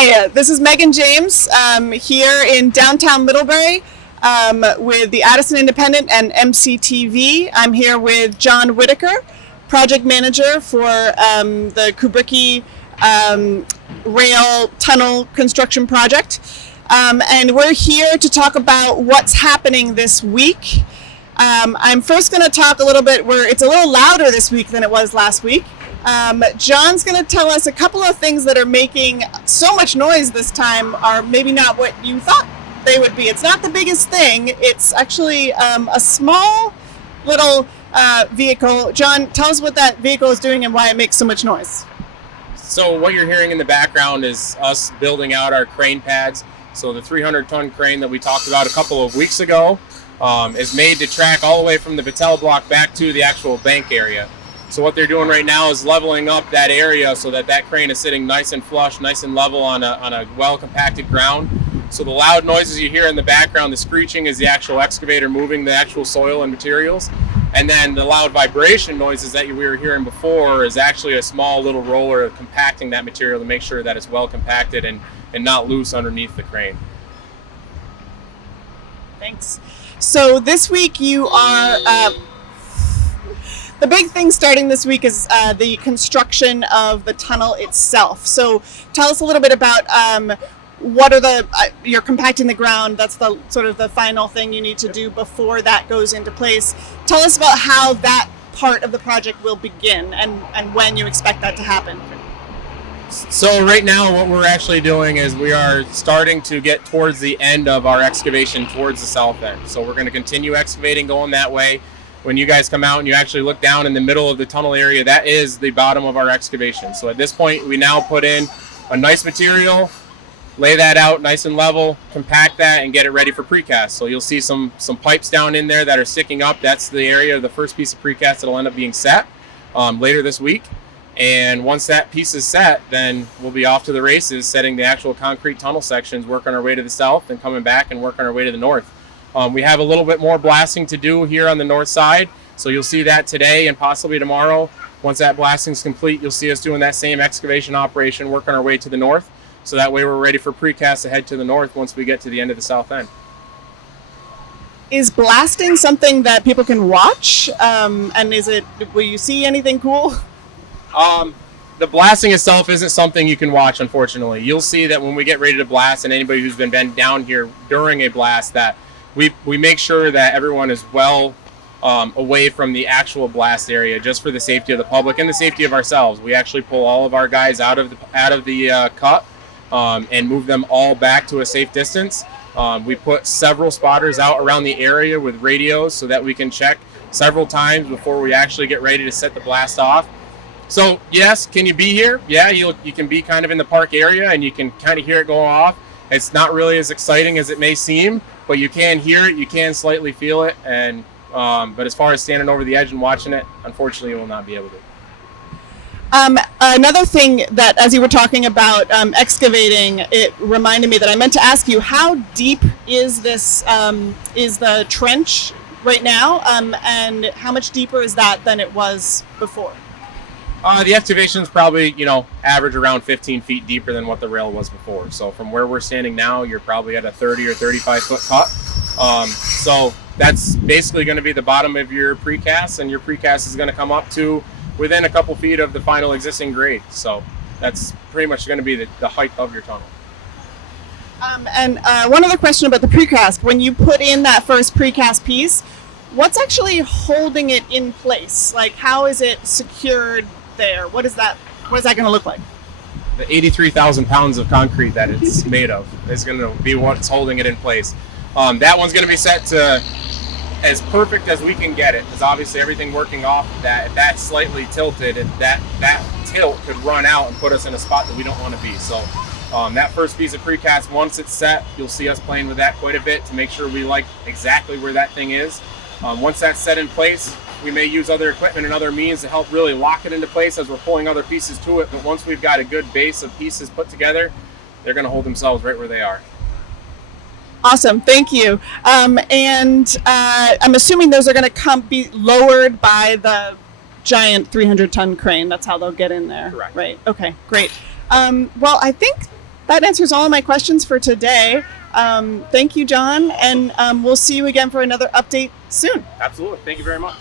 Hi, this is Megan James here in downtown Middlebury with the Addison Independent and MCTV. I'm here with John Whittaker, project manager for the Kubricki rail tunnel construction project. And we're here to talk about what's happening this week. I'm first going to talk a little bit where it's a little louder this week than it was last week. John's going to tell us a couple of things that are making so much noise this time are maybe not what you thought they would be. It's not the biggest thing. It's actually a small little vehicle. John, tell us what that vehicle is doing and why it makes so much noise. So what you're hearing in the background is us building out our crane pads. So the 300-ton crane that we talked about a couple of weeks ago is made to track all the way from the Patel block back to the actual bank area. So what they're doing right now is leveling up that area so that that crane is sitting nice and flush, nice and level on a well-compacted ground. So the loud noises you hear in the background, the screeching, is the actual excavator moving the actual soil and materials. And then the loud vibration noises that we were hearing before is actually a small little roller compacting that material to make sure that it's well compacted and not loose underneath the crane. Thanks. So this week you are... The big thing starting this week is the construction of the tunnel itself. So tell us a little bit about what are you're compacting the ground. That's the sort of the final thing you need to do before that goes into place. Tell us about how that part of the project will begin and when you expect that to happen. So right now what we're actually doing is we are starting to get towards the end of our excavation towards the south end. So we're going to continue excavating going that way. When you guys come out and you actually look down in the middle of the tunnel area, that is the bottom of our excavation. So at this point, we now put in a nice material, lay that out nice and level, compact that, and get it ready for precast. So you'll see some pipes down in there that are sticking up. That's the area of the first piece of precast that'll end up being set later this week. And once that piece is set, then we'll be off to the races, setting the actual concrete tunnel sections, working our way to the south, and coming back and working our way to the north. We have a little bit more blasting to do here on the north side, so you'll see that today and possibly tomorrow. Once that blasting is complete, you'll see us doing that same excavation operation, working our way to the north, so that way we're ready for precast to head to the north once we get to the end of the south end. Is blasting something that people can watch? And will you see anything cool? The blasting itself isn't something you can watch, unfortunately. You'll see that when we get ready to blast, and anybody who's been down here during a blast, that we make sure that everyone is well away from the actual blast area, just for the safety of the public and the safety of ourselves. We actually pull all of our guys out of the cut and move them all back to a safe distance. We put several spotters out around the area with radios so that we can check several times before we actually get ready to set the blast off. So yes, can you be here? Yeah, you can be kind of in the park area and you can kind of hear it go off. It's not really as exciting as it may seem, but you can hear it, you can slightly feel it, and but as far as standing over the edge and watching it, unfortunately, you will not be able to. Another thing that, as you were talking about excavating, it reminded me that I meant to ask you, how deep is this? Is the trench right now, and how much deeper is that than it was before? The excavation is probably, average around 15 feet deeper than what the rail was before. So from where we're standing now, you're probably at a 30 or 35 foot cut. So that's basically going to be the bottom of your precast, and your precast is going to come up to within a couple feet of the final existing grade. So that's pretty much going to be the height of your tunnel. And one other question about the precast. When you put in that first precast piece, what's actually holding it in place? Like, how is it secured there? What is that going to look like? The 83,000 pounds of concrete that it's made of is going to be what's holding it in place. That one's going to be set to as perfect as we can get it, because obviously everything working off of that, if that's slightly tilted, that tilt could run out and put us in a spot that we don't want to be. So that first piece of precast, once it's set, you'll see us playing with that quite a bit to make sure we like exactly where that thing is. Once that's set in place, we may use other equipment and other means to help really lock it into place as we're pulling other pieces to it. But once we've got a good base of pieces put together, they're going to hold themselves right where they are. Awesome, thank you. And I'm assuming those are going to be lowered by the giant 300-ton crane. That's how they'll get in there. Correct. Right. Okay, great. Well, I think that answers all of my questions for today. Thank you, John, and we'll see you again for another update soon. Absolutely. Thank you very much.